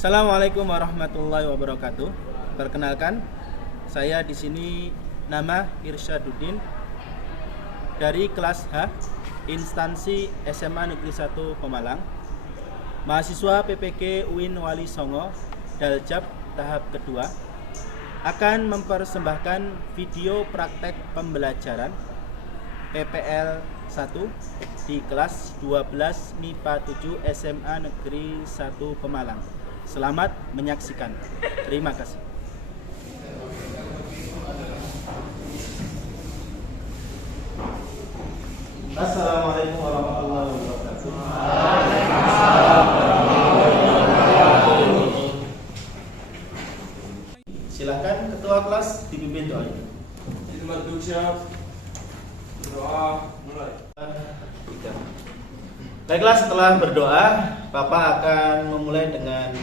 Assalamualaikum warahmatullahi wabarakatuh. Perkenalkan, saya di sini nama Irsyaduddin dari kelas H, instansi SMA Negeri 1 Pemalang, mahasiswa PPG UIN Wali Songo, Daljab tahap kedua, akan mempersembahkan video praktek pembelajaran PPL 1 di kelas 12 MIPA 7 SMA Negeri 1 Pemalang. Selamat menyaksikan. Terima kasih. Assalamualaikum warahmatullahi wabarakatuh. Silakan ketua kelas dipimpin doanya. Doa mulai. Baiklah, setelah berdoa, Bapak akan memulai dengan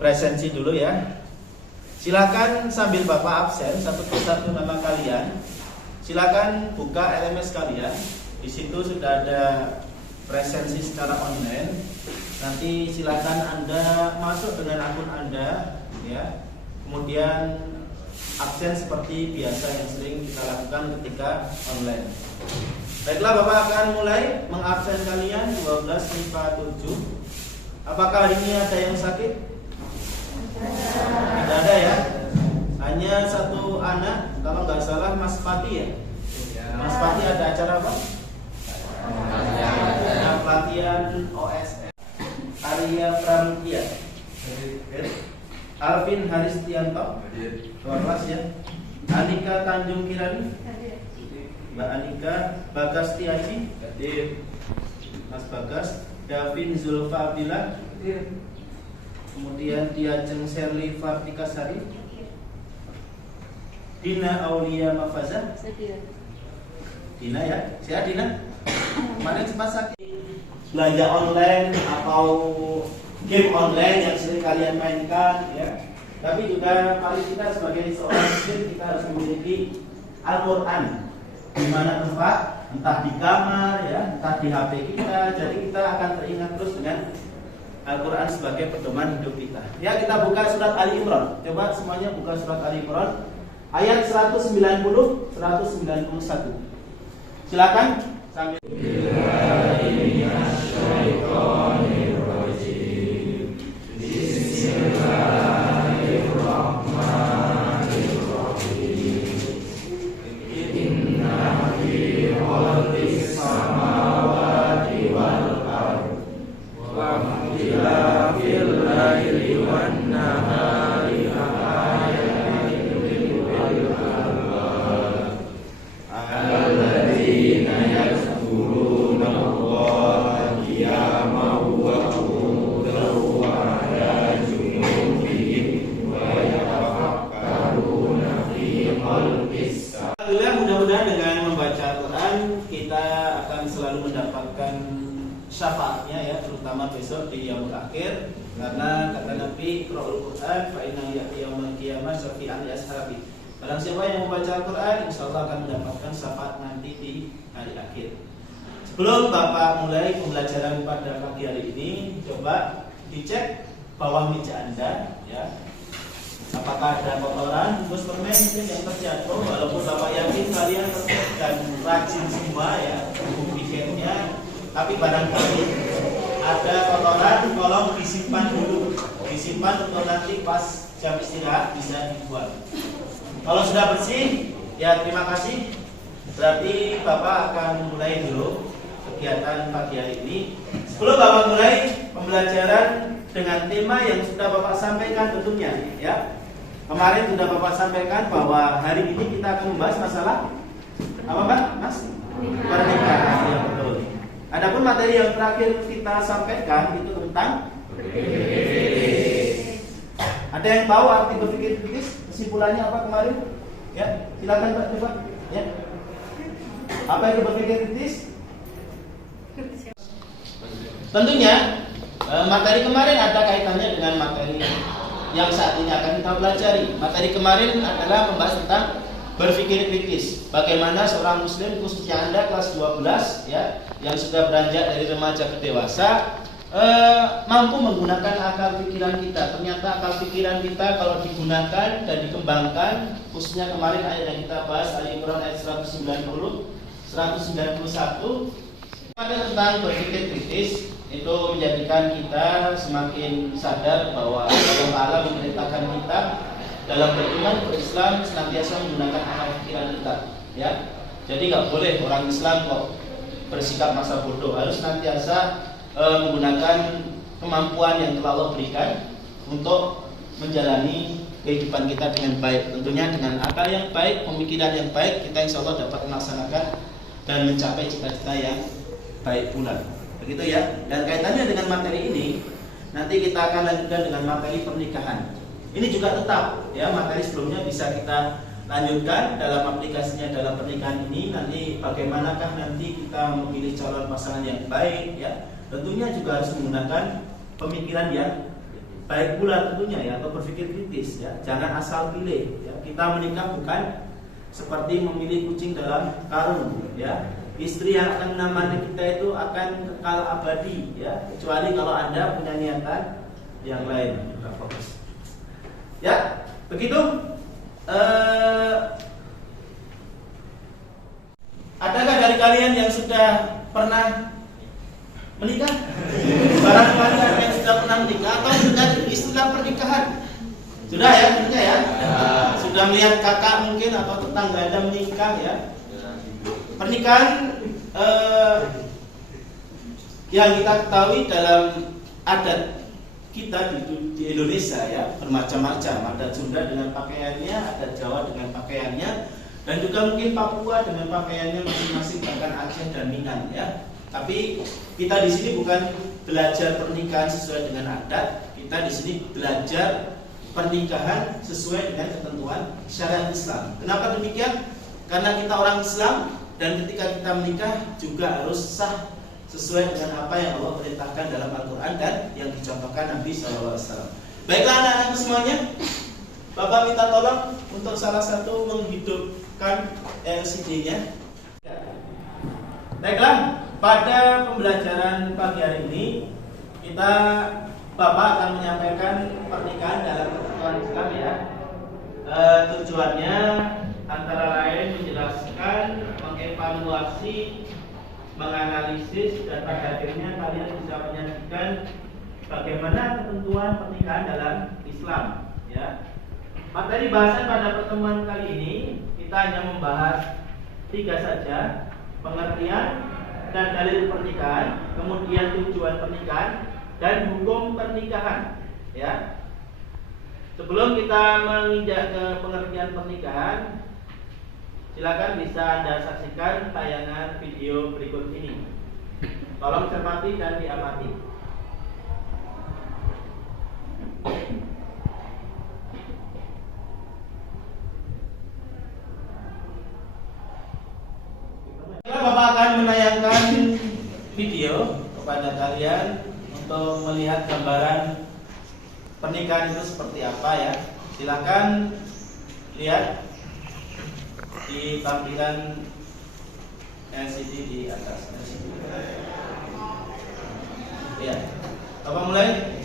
presensi dulu ya. Silakan sambil Bapak absen satu persatu nama kalian. Silakan buka LMS kalian. Di situ sudah ada presensi secara online. Nanti silakan Anda masuk dengan akun Anda ya. Kemudian absen seperti biasa yang sering kita lakukan ketika online. Baiklah, Bapak akan mulai mengabsen kalian 12 MIPA 7. Apakah hari ini ada yang sakit? Tidak ada ya. Hanya satu anak, kalau nggak salah Mas Pati ya. Mas Pati ada acara apa? Pelatihan OSN. Arya Pramudia, Alvin Haristianto, ketua kelas ya. Anika Tanjung Kirani, Mbak Anika. Bagas Tiaji, Mas Bagas. Davin Zulfa Abdillah, kemudian Diajeng Sherly Fartikasari. Dina Aulia Mafaza. Dina ya, saya Dina. Kemarin sempat sakit. Belanja online atau game online yang sering kalian mainkan ya. Tapi juga paling kita sebagai seorang muslim kita harus memiliki Al-Quran di mana tempat, entah di kamar ya, entah di HP kita. Jadi kita akan teringat terus dengan Al-Quran sebagai pedoman hidup kita. Ya, kita buka surat Ali Imran. Coba semuanya buka surat Ali Imran ayat 190 191. Silakan sambil syafaatnya ya, terutama besok di yaumul akhir, karena kata Nabi Iqra'ul Qur'an fa innahu ya'ti yaumil qiyamah syafi'an li ashabi. Barang siapa yang membaca Al-Qur'an insyaallah akan mendapatkan syafaat nanti di hari akhir. Sebelum Bapak mulai pembelajaran pada pagi hari ini, coba dicek bawah meja Anda ya. Apakah ada kotoran, bungkus permen mungkin yang terjatuh, walaupun Bapak yakin kalian tetap dan rajin semua ya, buku pikirnya. Tapi barangkali ada kotoran, tolong disimpan dulu. Disimpan untuk nanti pas jam istirahat bisa dibuang. Kalau sudah bersih, ya terima kasih. Berarti Bapak akan mulai dulu kegiatan pagi hari ini. Sebelum Bapak mulai pembelajaran dengan tema yang sudah Bapak sampaikan tentunya ya. Kemarin sudah Bapak sampaikan bahwa hari ini kita akan membahas masalah apa Pak? Mas? Pernikahan. Ya, betul. Adapun materi yang terakhir kita sampaikan itu tentang berpikir. Ada yang tahu arti berpikir kritis? Kesimpulannya apa kemarin? Ya, silakan Pak coba. Ya. Apa itu berpikir kritis? Tentunya materi kemarin ada kaitannya dengan materi yang saat ini akan kita pelajari. Materi kemarin adalah membahas tentang berpikir kritis. Bagaimana seorang muslim, khususnya Anda kelas 12 ya, yang sudah beranjak dari remaja ke dewasa, mampu menggunakan akal pikiran kita. Ternyata akal pikiran kita kalau digunakan dan dikembangkan, khususnya kemarin ayat yang kita bahas, Ali Imran ayat 190, 191, pada tentang berpikir kritis, itu menjadikan kita semakin sadar bahwa Allah Ta'ala memerintahkan kita dalam beriman berislam senantiasa menggunakan akal pikiran kita, ya. Jadi nggak boleh orang Islam kok bersikap masa bodoh, harus senantiasa menggunakan kemampuan yang telah Allah berikan untuk menjalani kehidupan kita dengan baik. Tentunya dengan akal yang baik, pemikiran yang baik, kita insya Allah dapat melaksanakan dan mencapai cita-cita yang baik pula. Begitu ya. Dan kaitannya dengan materi ini, nanti kita akan lanjutkan dengan materi pernikahan. Ini juga tetap ya, materi sebelumnya bisa kita lanjutkan dalam aplikasinya dalam pernikahan ini. Nanti bagaimanakah nanti kita memilih calon pasangan yang baik ya. Tentunya juga harus menggunakan pemikiran yang baik pula tentunya ya, atau berpikir kritis ya. Jangan asal pilih ya. Kita menikah bukan seperti memilih kucing dalam karung ya. Istri yang akan menemani kita itu akan kekal abadi ya, kecuali kalau Anda punya niatan yang lain. Ya, begitu. Adakah dari kalian yang sudah pernah menikah? Barangkali yang sudah pernah menikah atau sudah istilah pernikahan? Sudah ya, tentunya ya. Sudah melihat kakak mungkin atau tetangga Anda menikah ya. Pernikahan yang kita ketahui dalam adat kita di Indonesia ya, bermacam-macam. Adat Sunda dengan pakaiannya, adat Jawa dengan pakaiannya, dan juga mungkin Papua dengan pakaiannya masing-masing, bahkan Aceh dan Minang ya. Tapi kita di sini bukan belajar pernikahan sesuai dengan adat, kita di sini belajar pernikahan sesuai dengan ketentuan syariat Islam. Kenapa demikian? Karena kita orang Islam dan ketika kita menikah juga harus sah sesuai dengan apa yang Allah perintahkan dalam Al-Quran dan yang dicontohkan Nabi SAW. Baiklah anak-anak semuanya, Bapak minta tolong untuk salah satu menghidupkan LCD-nya. Baiklah. Pada pembelajaran pagi hari ini Bapak akan menyampaikan pernikahan dalam ketentuan Islam ya. Tujuannya antara lain menjelaskan, mengevaluasi, menganalisis, dan pada akhirnya kalian bisa menyaksikan bagaimana ketentuan pernikahan dalam Islam ya. Materi bahasan pada pertemuan kali ini kita hanya membahas 3 saja: pengertian dan dalil pernikahan, kemudian tujuan pernikahan, dan hukum pernikahan ya. Sebelum kita menginjak ke pengertian pernikahan, silakan bisa Anda saksikan tayangan video berikut ini. Tolong cermati dan diamati. Bapak akan menayangkan video kepada kalian untuk melihat gambaran pernikahan itu seperti apa ya. Silakan lihat di tampilan LCD di atas. Ya, Bapak mulai.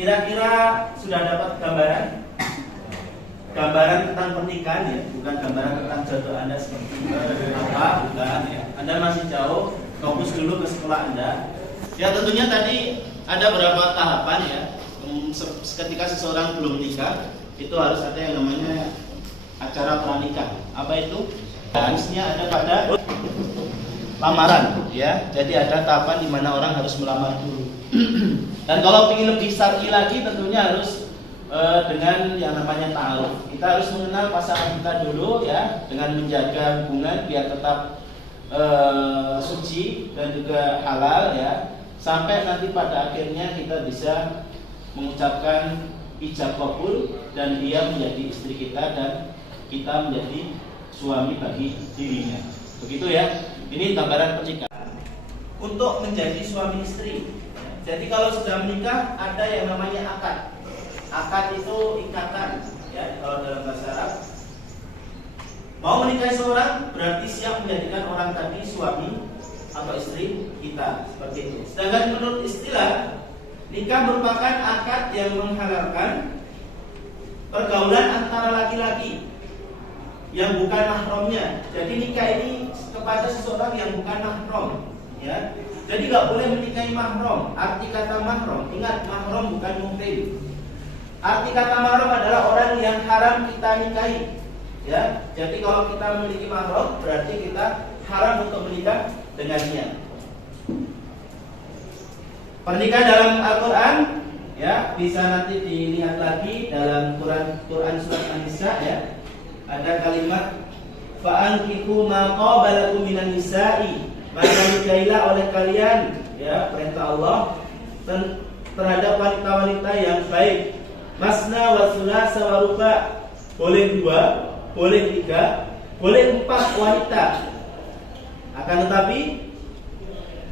Kira-kira sudah dapat gambaran tentang pernikahan ya, bukan gambaran tentang jodoh Anda seperti apa, bukan ya. Anda masih jauh, fokus dulu ke sekolah Anda. Ya tentunya tadi ada beberapa tahapan ya. ketika seseorang belum nikah itu harus ada yang namanya acara pranikah. Apa itu? Harusnya ada pada lamaran, ya. Jadi ada tahapan di mana orang harus melamar dulu. Dan kalau ingin lebih syar'i lagi, tentunya harus dengan yang namanya ta'aruf. Kita harus mengenal pasangan kita dulu, ya, dengan menjaga hubungan biar tetap suci dan juga halal, ya, sampai nanti pada akhirnya kita bisa mengucapkan ijab qabul dan dia menjadi istri kita dan kita menjadi suami bagi dirinya. Begitu ya. Ini gambaran pernikahan untuk menjadi suami istri. Jadi kalau sudah menikah ada yang namanya akad. Akad itu ikatan, ya, kalau dalam bahasa Arab. Mau menikahi seorang berarti siap menjadikan orang tadi suami atau istri kita, seperti itu. Sedangkan menurut istilah, nikah merupakan akad yang menghalalkan pergaulan antara laki-laki yang bukan mahramnya. Jadi nikah ini kepada seseorang yang bukan mahram, ya. Jadi nggak boleh menikahi mahram. Arti kata mahram, ingat mahram bukan muhrim. Arti kata mahram adalah orang yang haram kita nikahi, ya. Jadi kalau kita memiliki mahram berarti kita haram untuk menikah dengannya. Pernikahan dalam Al-Quran, ya, bisa nanti dilihat lagi dalam Quran surat An-Nisa, ya. Ada kalimat fa'ankihu ma qabalakum minan nisa'i, maka nikailah oleh kalian, ya, perintah Allah terhadap wanita-wanita yang baik. Masna wa thulatsa wa ruba', boleh 2, boleh 3, boleh 4 wanita. Akan tetapi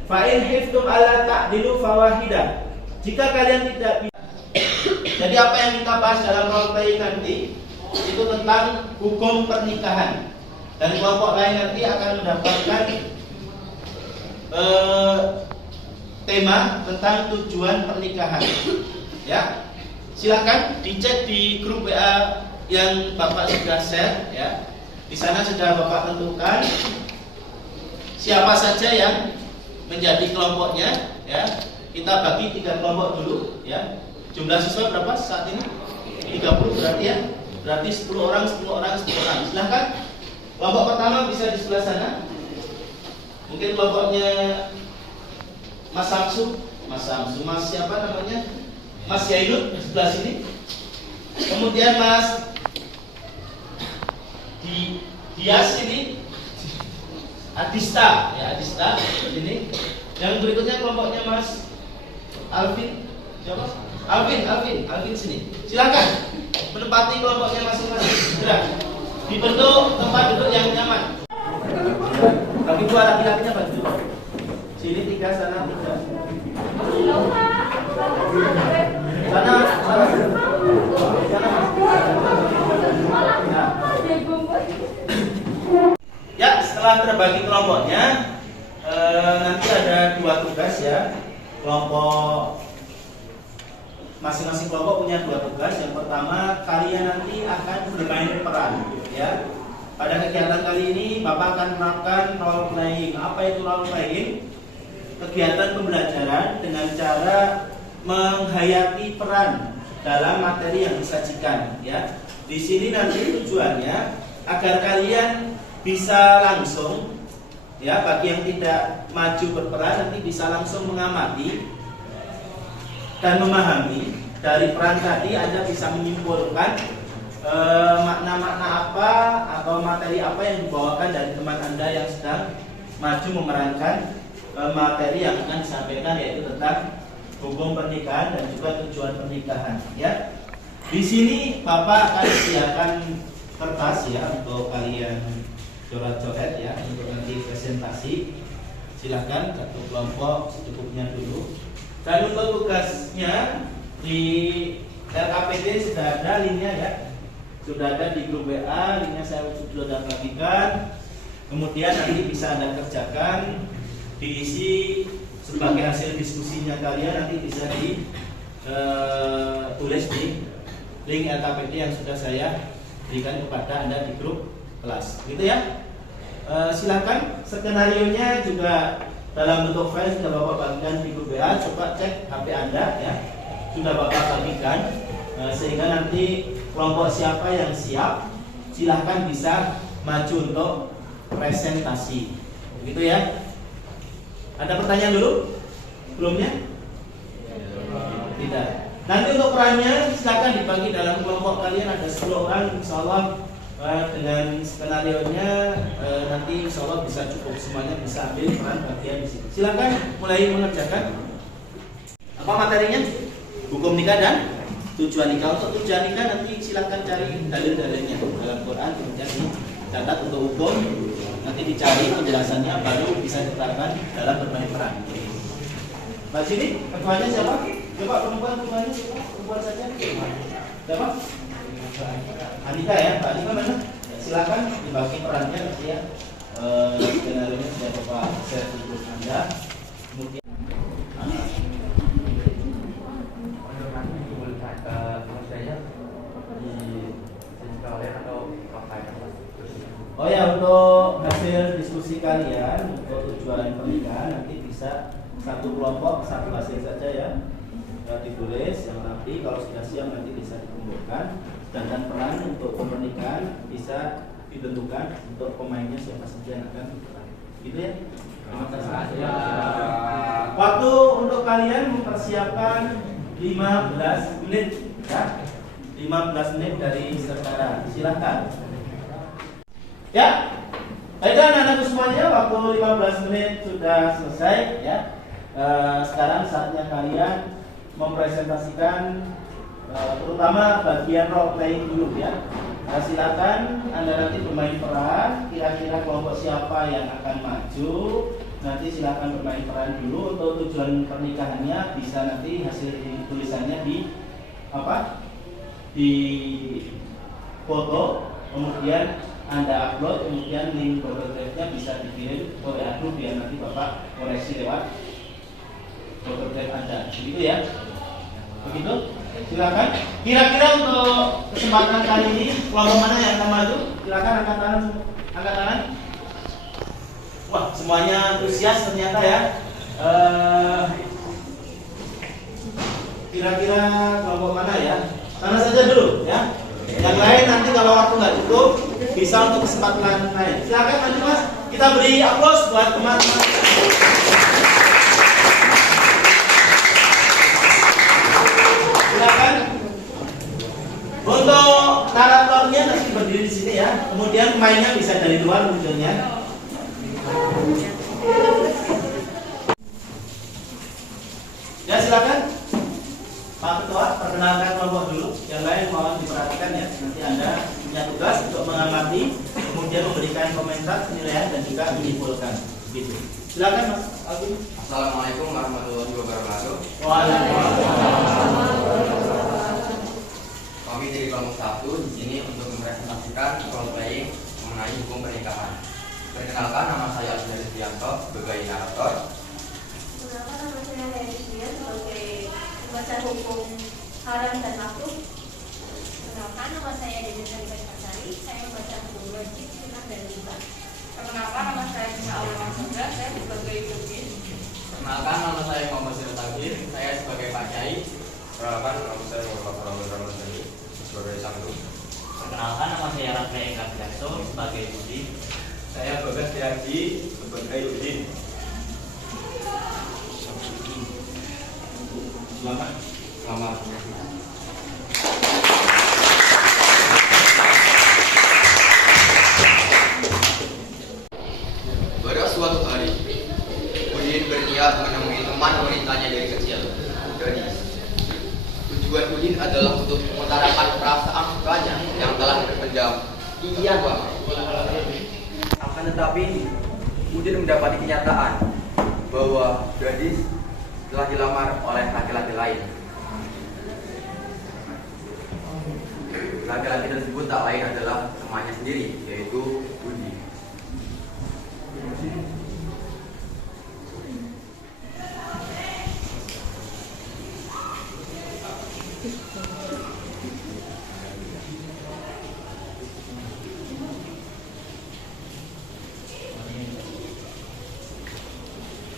fa'in hiftum alla ta'dilu fawahidah, jika kalian tidak bisa. Jadi apa yang kita bahas dalam role play nanti itu tentang hukum pernikahan, dan kelompok lain nanti akan mendapatkan tema tentang tujuan pernikahan, ya. Silakan dicek di grup WA yang Bapak sudah share, ya. Di sana sudah Bapak tentukan siapa saja yang menjadi kelompoknya, ya. Kita bagi 3 kelompok dulu, ya. Jumlah siswa berapa saat ini? 30 berarti, ya. Berarti 10 orang, 10 orang, 10 orang. Silahkan. Kelompok pertama bisa di sebelah sana. Mungkin kelompoknya Mas Samsu, Mas siapa namanya? Mas Yainut di sebelah sini. Kemudian Mas Dias ini, Adista, ya, Adista ini. Yang berikutnya kelompoknya Mas Alvin, siapa? Alvin sini. Silakan menempati kelompoknya masing-masing. Segera dibentuk tempat duduk yang nyaman. Bagi 2 laki-lakinya baju. Sini 3, sana 3. Sana. Nah. Ya, setelah terbagi kelompoknya, nanti ada 2 tugas, ya. Kelompok masing-masing kelompok punya 2 tugas. Yang pertama, kalian nanti akan bermain peran, ya. Pada kegiatan kali ini Bapak akan menerapkan role playing. Apa itu role playing? Kegiatan pembelajaran dengan cara menghayati peran dalam materi yang disajikan, ya. Di sini nanti tujuannya agar kalian bisa langsung, ya, bagi yang tidak maju berperan nanti bisa langsung mengamati dan memahami dari peran tadi. Anda bisa menyimpulkan makna-makna apa atau materi apa yang dibawakan dari teman Anda yang sedang maju memerankan materi yang akan disampaikan, yaitu tentang hukum pernikahan dan juga tujuan pernikahan, ya. Di sini Bapak akan sediakan kertas, ya, untuk kalian coret-coret, ya, untuk nanti presentasi. Silahkan satu kelompok secukupnya dulu. Dan untuk tugasnya di LKPD sudah ada linknya, ya. Sudah ada di grup WA, linknya saya sudah bagikan. Kemudian nanti bisa Anda kerjakan, diisi sebagai hasil diskusinya kalian, nanti bisa ditulis di link LKPD yang sudah saya berikan kepada Anda di grup kelas, gitu, ya. Silakan, skenarionya juga dalam bentuk file sudah Bapak bagikan di grup WA. Coba cek HP Anda, ya. sudah Bapak bagikan, sehingga nanti kelompok siapa yang siap silahkan bisa maju untuk presentasi. Begitu ya. Ada pertanyaan dulu? Belumnya? Tidak. Nanti untuk perannya silakan dibagi dalam kelompok kalian ada 10 orang, insya Allah dengan skenario nya nanti insya Allah bisa cukup semuanya bisa ambil peran bagian di sini. Silakan mulai mengerjakan. Apa materinya? Hukum nikah dan tujuan nikah. Untuk tujuan nikah nanti silakan cari dalil-dalilnya dalam Quran, kemudian dicatat untuk hukum. Nanti dicari penjelasannya baru bisa diterapkan dalam bermain peran. Nah sini ketuanya siapa? Coba perempuan ketuanya siapa? Perempuan saja. Siapa? Anita ya, Pak Anita mana? Silakan dibagi perannya nanti ya. Skenario-nya sudah Bapak share di grup Anda. Kemudian oh ya, untuk hasil diskusi kalian untuk tujuan pernikahan nanti bisa satu kelompok satu hasil saja ya, ditulis yang rapi. Kalau sudah siap nanti bisa dikumpulkan. Sedangkan peran untuk pernikahan bisa ditentukan untuk pemainnya siapa saja yang akan berperan. Gitu ya. Terima kasih. Waktu untuk kalian mempersiapkan 15 menit ya. 15 menit dari sekarang. Silakan. Ya, baiklah anak-anakku semuanya, waktu 15 menit sudah selesai ya. Sekarang saatnya kalian mempresentasikan terutama bagian role playing dulu ya. Silakan Anda nanti bermain peran, kira-kira kelompok siapa yang akan maju. Nanti silakan bermain peran dulu. Untuk tujuan pernikahannya bisa nanti hasil tulisannya di di foto, kemudian Anda upload, kemudian link Google Drive-nya bisa dikirim ke WA Group biar nanti Bapak koreksi lewat Google Drive Anda. Begitu ya? Begitu? Silakan. Kira-kira untuk kesempatan kali ini kelompok mana yang akan maju? Silakan angkat tangan. Angkat tangan. Wah, semuanya antusias ternyata ya. Kira-kira kelompok mana ya? Sana saja dulu ya. Yang lain nanti kalau waktu nggak cukup bisa untuk kesempatan lain. Silakan maju Mas. Kita beri aplaus buat teman-teman. Silakan. Untuk naratornya nanti berdiri di sini ya. Kemudian pemainnya bisa dari luar munculnya. Ya silakan. Pak Ketua, perkenalkan kelompok dulu. Yang lain mohon diperhatikan ya. Nanti Anda punya tugas untuk mengamati, kemudian memberikan komentar, penilaian dan juga menyimpulkan. Gitu. Silakan Mas Alvin. Assalamualaikum warahmatullahi wabarakatuh. Waalaikumsalam. Kami dari kelompok 1 di sini untuk mempresentasikan role playing mengenai hukum pernikahan. Perkenalkan, nama saya Alvin Rianto sebagai narator. Kenapa nama saya Herismia sebagai pembaca hukum haram dan makruh? Perkenalkan, nama saya Dewi Pasari. Saya membaca hukum wajib, sunnah dan hibah. Perkenalkan, nama saya Cina Aul Mansura. Saya sebagai jurnis. Perkenalkan, nama saya Muhammad Sirot Tagir. Saya sebagai Pak Kiai. Perkenalkan, nama saya Muhammad Rahman Ramadhani sebagai Sanggu. Perkenalkan, nama saya Raffi Enggardiaso sebagai Budi. Saya Bagas Tiaji sebagai Udin. Selamat. Selamat. Pada suatu hari, Udin berniat menemui teman wanitanya dari kecil, gadis. Tujuan Udin adalah untuk mengutarakan perasaan sukanya yang telah terpendam kian lama. Akan tetapi, Udin mendapati kenyataan bahwa gadis telah dilamar oleh laki-laki lain. Laki-laki tersebut tak lain adalah temannya sendiri, yaitu Budi.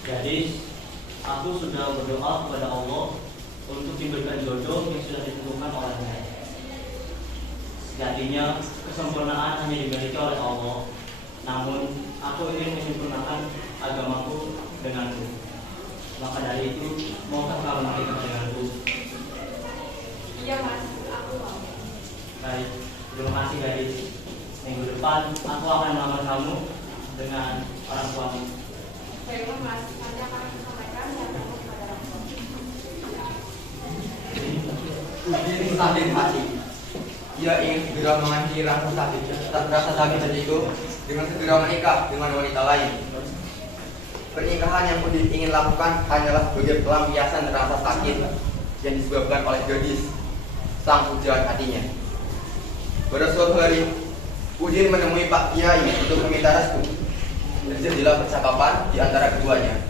Jadi aku sudah berdoa kepada Allah untuk diberikan jodoh yang sudah ditentukan olehnya. Sejatinya kesempurnaan hanya dimiliki oleh Allah. Namun aku ingin menyempurnakan agamaku denganmu. Maka dari itu, maukah kamu menikah denganku? Iya mas, aku mau. Baik, terima kasih gadis. Minggu depan aku akan melamar kamu dengan orang tuamu. Baiklah mas, nanti akan aku sampaikan dan aku kepada orang tua. Udin sakit hati. Ia ingin segera mengakhiri rasa sakit hati itu dengan segera menikah dengan wanita lain. Pernikahan yang Udin ingin lakukan hanyalah sebagai pelampiasan rasa sakit yang disebabkan oleh gadis, sang pujaan hatinya. Pada suatu hari, Udin menemui Pak Kiai untuk meminta restu. Terjadilah percakapan di antara keduanya.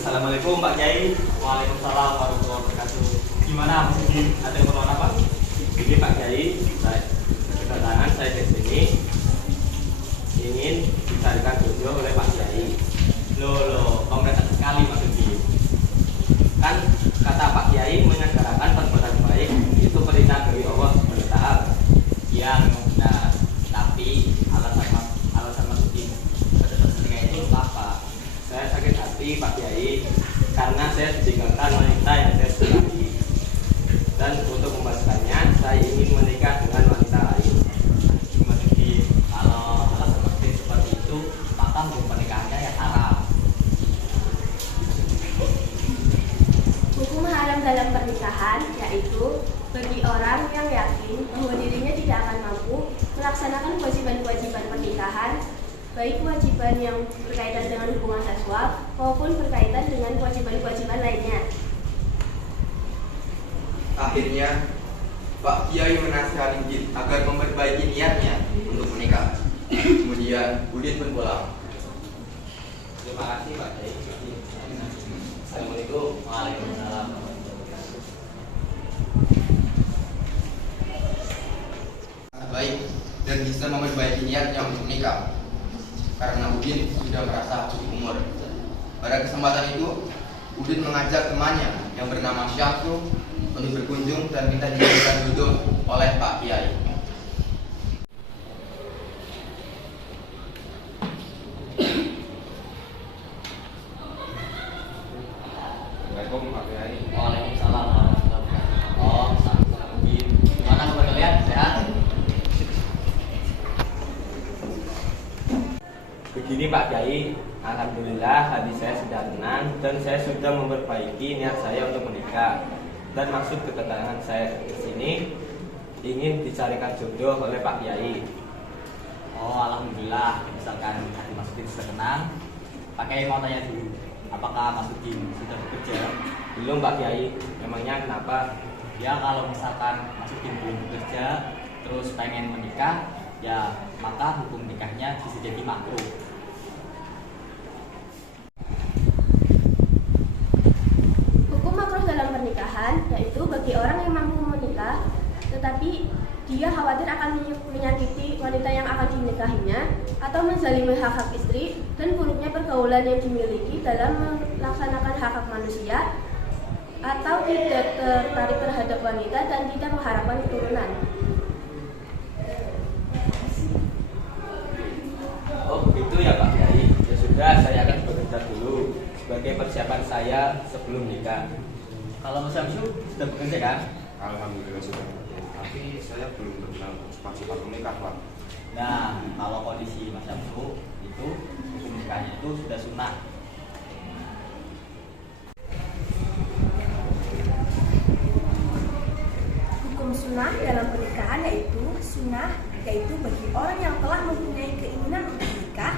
Assalamualaikum Pak Kiai. Waalaikumsalam warahmatullahi wabarakatuh. Gimana Mas Udin? Ada keperluan apa? Ini Pak Kiai, kedatangan saya ke sini ingin dicarikan jodoh oleh Pak Kiai. Loh, konkret sekali Mas Udin. Kan kata Pak Kiai menyelenggarakan perbuatan baik itu perintah dari Allah SWT. Iya, memang benar. Tapi alasan Mas Udin sebenarnya itu apa? Saya sakit hati Pak Kiai karena saya ditinggalkan wanita yang saya sukai. Dan untuk membalaskannya, saya ingin menikah dengan wanita lain. Mas Udin, kalau alasan Mas Udin seperti itu, maka hukum pernikahannya ya haram. Hukum haram dalam pernikahan yaitu bagi orang yang yakin bahwa dirinya tidak akan mampu melaksanakan kewajiban-kewajiban pernikahan, baik kewajiban yang berkaitan dengan hubungan seksual maupun berkaitan dengan kewajiban-kewajiban lainnya. Akhirnya, Pak Kiai menasihati Udin agar memperbaiki niatnya untuk menikah. Kemudian, Udin pun pulang. Terima kasih Pak Kiai. Assalamualaikum. Waalaikumsalam. Baik dan bisa memperbaiki niatnya untuk menikah karena Udin sudah merasa cukup umur. Pada kesempatan itu, Udin mengajak temannya yang bernama Syafru untuk berkunjung dan minta diberikan jodoh oleh Pak Kiai. Assalamualaikum Pak Kiai. Waalaikumsalam warahmatullahi wabarakatuh. Oh, Assalamualaikum Udin. Gimana kabar kalian? Sehat? Begini Pak Kiai, alhamdulillah hati saya sudah tenang dan saya sudah memperbaiki niat saya untuk menikah. Dan maksud kedatangan saya ke sini ingin dicarikan jodoh oleh Pak Kiai. Oh, alhamdulillah, misalkan hati Mas Udin sudah tenang. Pak Kiai mau tanya dulu, apakah Mas Udin sudah bekerja? Belum Pak Kiai, memangnya kenapa? Ya kalau misalkan Mas Udin belum bekerja, terus pengen menikah, ya maka hukum nikahnya bisa jadi makruh. Hukum makruh dalam pernikahan yaitu bagi orang yang mampu menikah tetapi dia khawatir akan menyakiti wanita yang akan dinikahinya atau menzalimi hak-hak istri dan buruknya pergaulan yang dimiliki dalam melaksanakan hak-hak manusia atau tidak tertarik terhadap wanita dan tidak mengharapkan keturunan. Oh begitu ya Pak Kiai. Ya sudah, saya akan bekerja dulu sebagai persiapan saya sebelum nikah. Kalau Mas Syamsu sudah bekerja kan? Alhamdulillah sudah. Tapi saya belum benar cepat-cepat menikah Pak. Nah, kalau kondisi Mas Syamsu itu hukum nikahnya itu sudah sunnah. Hukum sunnah dalam pernikahan yaitu bagi orang yang telah mempunyai keinginan untuk menikah,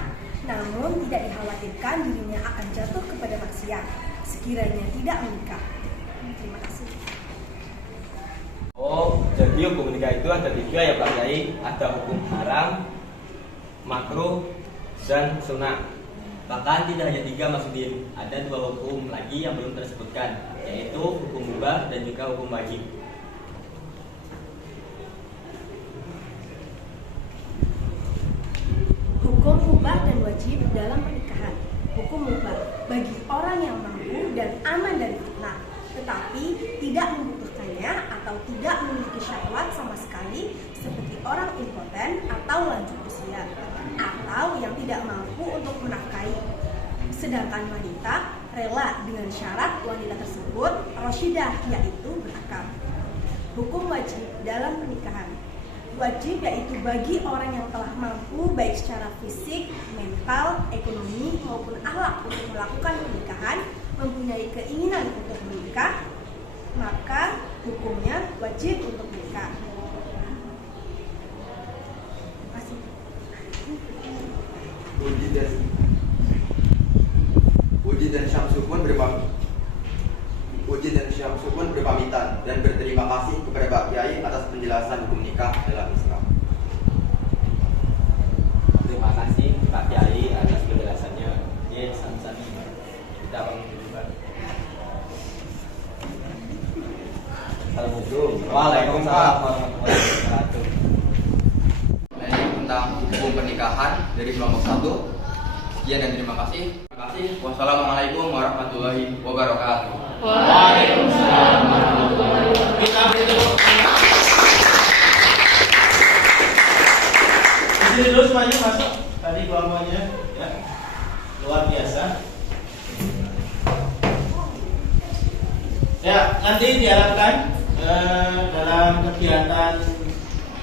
namun tidak dikhawatirkan dirinya akan jatuh kepada maksiat sekiranya tidak menikah. Terima kasih. Oh, jadi hukum nikah itu ada 3 ya Pak Kiai. Ada hukum haram, makruh, dan sunnah. Bahkan tidak hanya 3 Mas Udin, ada 2 hukum lagi yang belum tersebutkan, yaitu hukum mubah dan juga hukum wajib. Hukum mubah dan wajib dalam pernikahan. Hukum mubah bagi orang yang mampu dan aman dari fitnah, tetapi tidak membutuhkannya atau tidak memiliki syahwat sama sekali, seperti orang impoten atau lanjut usia, atau yang tidak mampu untuk menafkahi. Sedangkan wanita rela dengan syarat wanita tersebut rasyidah, yaitu berakal. Hukum wajib dalam pernikahan. Wajib yaitu bagi orang yang telah mampu baik secara fisik, mental, ekonomi maupun akhlak untuk melakukan pernikahan, mempunyai keinginan untuk menikah, maka hukumnya wajib untuk menikah. Uji dan Syamsu pun berpamitan dan berterima kasih kepada Pak Kiai atas penjelasan hukum nikah dalam Islam. Terima kasih Pak Kiai atas penjelasannya. Ya, sama-sama. Kita akan menunjukkan. Assalamualaikum. Waalaikumsalam warahmatullahi wabarakatuh. Nah, ini tentang hukum pernikahan dari kelompok 1. Sekian dan terima kasih. Terima kasih. Wassalamualaikum warahmatullahi wabarakatuh. Waalaikumsalam warahmatullahi wabarakatuh. Kita beri tepuk tangan. Di sini dulu semuanya masuk. Tadi kelompoknya, ya, luar biasa. Ya, nanti diharapkan dalam kegiatan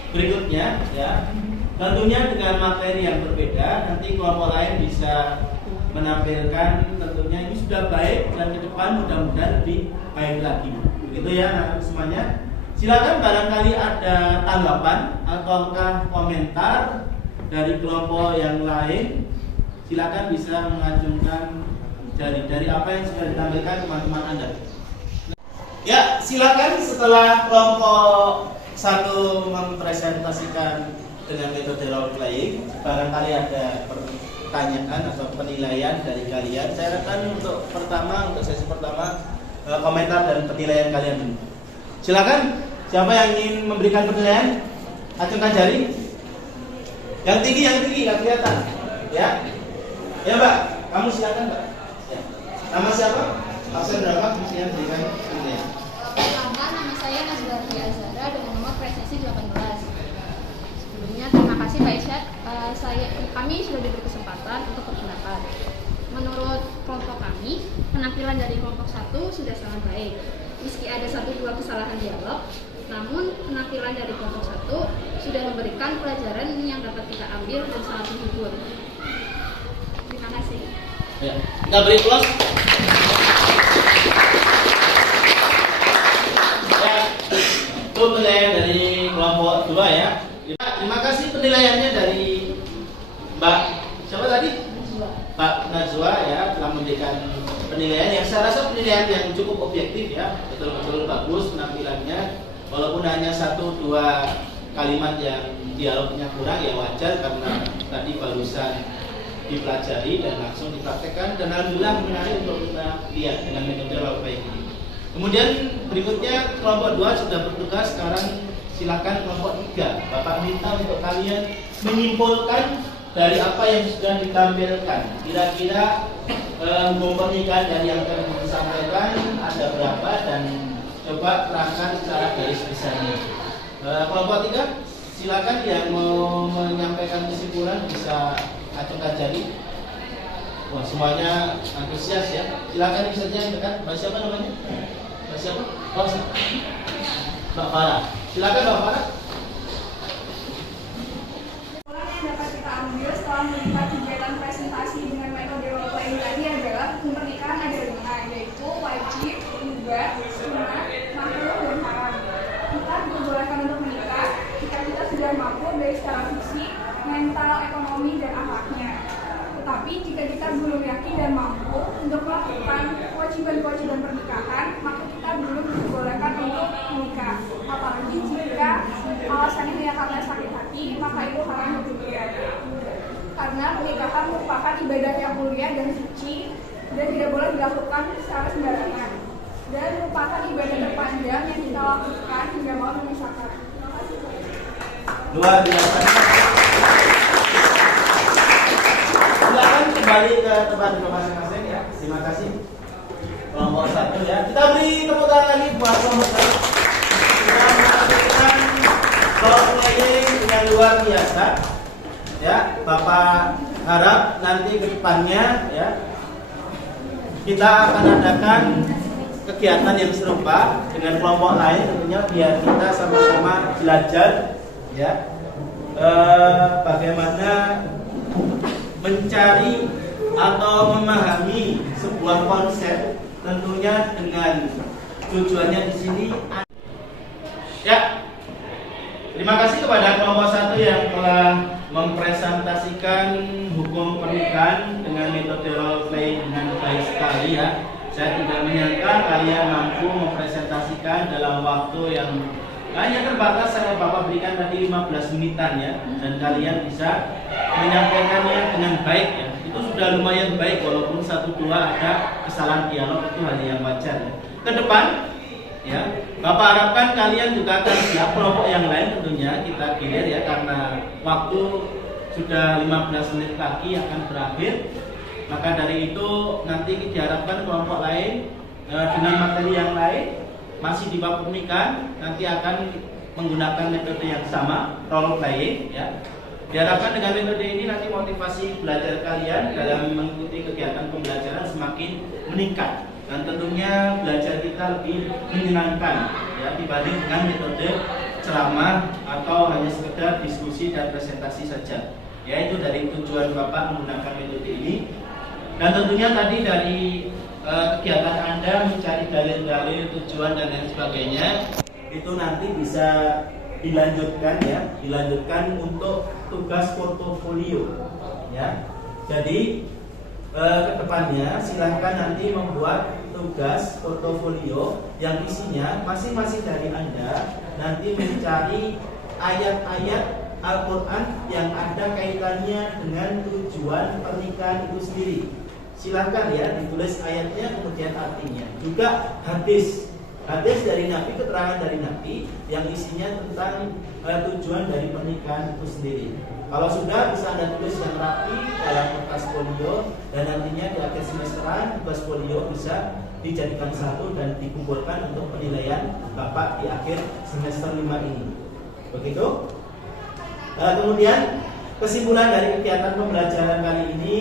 berikutnya, ya, tentunya dengan materi yang berbeda, nanti kelompok lain bisa menampilkan tentunya ini sudah baik dan ke depan mudah-mudahan lebih baik lagi. Begitu ya semuanya. Silakan barangkali ada tanggapan ataukah komentar dari kelompok yang lain. Silakan bisa mengajukan dari apa yang sudah ditampilkan teman-teman Anda. Ya, silakan setelah kelompok 1 mempresentasikan dengan metode role playing, barangkali ada pertanyaan atau penilaian dari kalian. Saya akan untuk sesi pertama komentar dan penilaian kalian dulu. Silakan, siapa yang ingin memberikan penilaian? Acungkan jari. Yang tinggi, nggak kelihatan. Ya, ya Mbak, kamu silakan Mbak. Ya. Nama siapa? Absen berapa? Yang berikan penilaian. Pertama, nama saya Nazwa Azhara dengan nomor prestasi 18. Sebelumnya terima kasih Pak Isyad, kami sudah diberi kesempatan untuk berpendapat. Menurut kelompok kami, penampilan dari kelompok 1 sudah sangat baik. Meski ada 1-2 kesalahan dialog, namun penampilan dari kelompok 1 sudah memberikan pelajaran yang dapat kita ambil dan sangat menghibur. Terima kasih. Ya, kita beri close. Ya, itu penilaian dari kelompok 2 ya. Terima kasih penilaiannya dari Mbak siapa tadi? Pak Najwa ya, telah memberikan penilaian yang saya rasa penilaian yang cukup objektif ya, betul-betul bagus penampilannya. Walaupun hanya 1-2 kalimat yang dialognya kurang ya wajar karena tadi barusan dipelajari dan langsung dipraktekkan dan alhamdulillah menarik untuk kita lihat dengan metode role playing ini. Kemudian berikutnya kelompok 2 sudah bertugas, sekarang silakan kelompok 3. Bapak minta untuk kalian menyimpulkan dari apa yang sudah ditampilkan. Kira-kira hukum pernikahan dari yang telah disampaikan ada berapa dan coba terangkan secara garis besarnya. Kelompok 3, silakan yang mau menyampaikan kesimpulan bisa acungkan jari. Wah, semuanya antusias ya. Silakan bisa yang dekat. Mbak siapa namanya? Mbak siapa? Oh, Mbak Farah. Silakan Mbak Farah. Yang dapat kita ambil setelah melihat kegiatan presentasi dengan metode role playing tadi adalah hukum pernikahan ada 5, yaitu wajib, mubah, sunnah, makruh, dan haram. Kita diperbolehkan untuk menikah jika kita sudah mampu baik secara fisik, mental, ekonomi, dan akhlaknya. Tetapi jika kita belum yakin dan mampu untuk melakukan kewajiban-kewajiban pernikahan, maka kita belum diperbolehkan untuk menikah. Apalagi jika alasannya hanya karena sakit hati, maka itu haram hukumnya. Karena pernikahan merupakan ibadah yang mulia dan suci dan tidak boleh dilakukan secara sembarangan. Dan merupakan ibadah terpanjang yang kita lakukan hingga mau memisahkan. Terima kasih. Luar biasa. kembali ke tempat duduk masing-masing ya. Terima kasih. Kelompok 1 ya. Kita beri tepuk tangan lagi buat kelompok 1. Sudah melakukan role playing yang luar biasa. Ya, Bapak harap nanti ke depannya ya kita akan adakan kegiatan yang serupa dengan kelompok lain tentunya biar kita sama-sama belajar ya bagaimana mencari atau memahami sebuah konsep tentunya dengan tujuannya di sini ya. Terima kasih kepada kelompok 1 yang telah mempresentasikan hukum pernikahan dengan metode role play dengan baik sekali ya. Saya tidak menyangka kalian mampu mempresentasikan dalam waktu yang hanya terbatas. Saya Bapak berikan tadi 15 menitan ya, dan kalian bisa menyampaikannya dengan baik ya. Itu sudah lumayan baik walaupun 1-2 ada kesalahan dialog, itu hal yang wajar ya. Ke depan ya, Bapak harapkan kalian juga akan siap. Kelompok yang lain tentunya kita gilir ya, karena waktu sudah 15 menit lagi akan berakhir. Maka dari itu nanti diharapkan kelompok lain dengan materi yang lain masih di bab pernikahan nanti akan menggunakan metode yang sama, role playing ya. Diharapkan dengan metode ini nanti motivasi belajar kalian dalam mengikuti kegiatan pembelajaran semakin meningkat. Dan tentunya belajar kita lebih menyenangkan ya dibanding dengan metode ceramah atau hanya sekedar diskusi dan presentasi saja. Ya, itu dari tujuan Bapak menggunakan metode ini. Dan tentunya tadi dari kegiatan Anda mencari dalil-dalil tujuan dan lain sebagainya itu nanti bisa dilanjutkan ya, dilanjutkan untuk tugas portofolio ya. Jadi kedepannya silahkan nanti membuat tugas portofolio yang isinya masing-masing dari Anda nanti mencari ayat-ayat Al-Quran yang ada kaitannya dengan tujuan pernikahan itu sendiri. Silahkan ya ditulis ayatnya kemudian artinya. Juga hadis dari Nabi, keterangan dari Nabi yang isinya tentang tujuan dari pernikahan itu sendiri. Kalau sudah bisa Anda tulis yang rapi dalam kertas folio, dan nantinya di akhir semesteran tugas folio bisa dijadikan satu dan dikumpulkan untuk penilaian Bapak di akhir semester 5 ini. Begitu. Kemudian kesimpulan dari kegiatan pembelajaran kali ini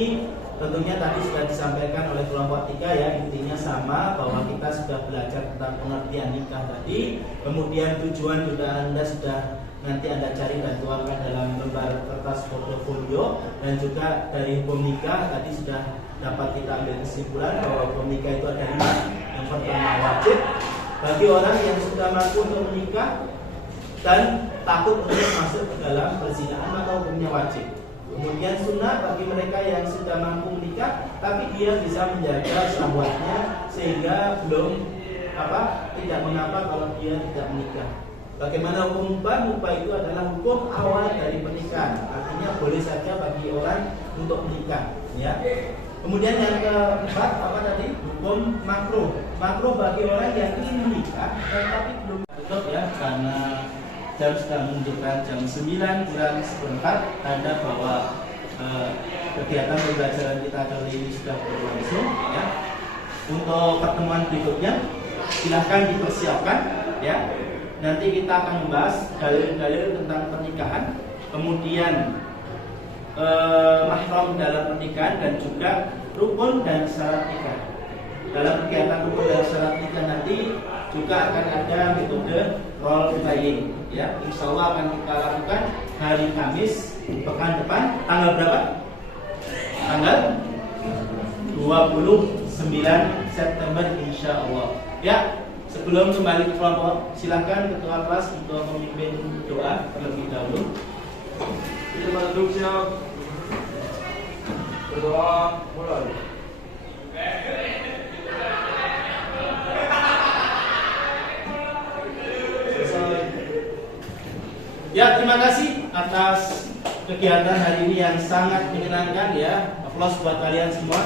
tentunya tadi sudah disampaikan oleh kelompok 3 ya, intinya sama bahwa kita sudah belajar tentang pengertian nikah tadi. Kemudian tujuan juga Anda sudah nanti Anda cari dan tuangkan dalam lembar kertas portofolio, dan juga dari hukum nikah tadi sudah dapat kita ambil kesimpulan bahwa hukum nikah itu ada 5. Yang pertama wajib bagi orang yang sudah mampu untuk menikah dan takut untuk masuk ke dalam perzinahan maka hukumnya wajib. Kemudian sunnah bagi mereka yang sudah mampu menikah tapi dia bisa menjaga syahwatnya sehingga tidak mengapa kalau dia tidak menikah. Bagaimana hukum mubah? Mubah itu adalah hukum awal dari pernikahan. Artinya boleh saja bagi orang untuk menikah ya. Kemudian yang keempat apa tadi? Hukum makruh. Makruh bagi orang yang ingin menikah tetapi belum tutup ya, karena jam sudah menunjukkan jam 9 kurang seperempat, tanda bahwa kegiatan pembelajaran kita kali ini sudah berlangsung ya. Untuk pertemuan berikutnya silahkan dipersiapkan ya. Nanti kita akan membahas dalil-dalil tentang pernikahan, kemudian mahram dalam pernikahan, dan juga rukun dan syarat nikah. Dalam kegiatan rukun dan syarat nikah nanti juga akan ada metode role playing ya. Insya Allah akan kita lakukan hari Kamis pekan depan, tanggal berapa? Tanggal 29 September insya Allah ya. Sebelum kembali ke kelompok, silakan ketua kelas untuk memimpin doa terlebih dahulu. Kita duduk siap. Berdoa mulai. Ya, terima kasih atas kegiatan hari ini yang sangat menyenangkan ya. Aplaus buat kalian semua.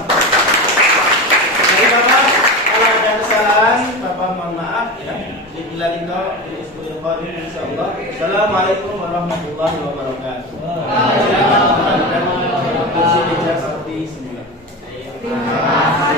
Jadi Bapak, kalau ada kesalahan, Bapak mohon maaf ya. Bila kita insyaallah. Assalamualaikum warahmatullahi wabarakatuh. Silakan seperti semula. Terima kasih.